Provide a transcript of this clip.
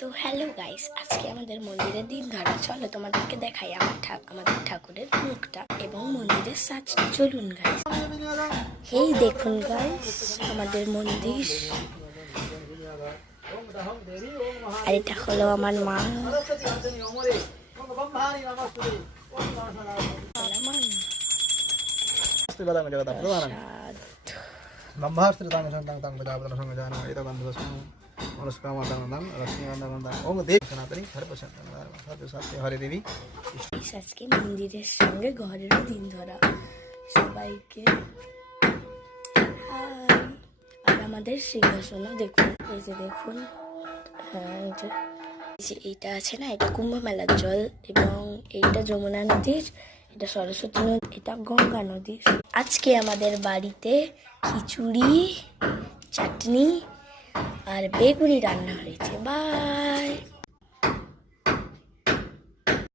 তো hello guys, আজকে আমাদের মন্দিরের দিন ধরা। চলো তোমাদেরকে দেখাই আমাদের ঠাকুরের মুখটা এবং মন্দিরের সাজটা। চলুন গাইস। এই দেখুন গাইস, আমাদের মন্দির। আর এটা হলো আমার মা। আজকে মন্দিরের সঙ্গে ঘরেরও দিন ধরা। সবাইকে হাই। আর আমাদের সিংহাসনও দেখুন, এই যে দেখুন। হ্যাঁ, এই যে এইটা আছে না, এটা কুম্ভ মেলার জল, এবং এইটা যমুনা নদীর, এটা সরস্বতী নদী, এটা গঙ্গা নদীর। আজকে আমাদের বাড়িতে খিচুড়ি, চাটনি আর বেগুনি রান্না হয়েছে। বাই।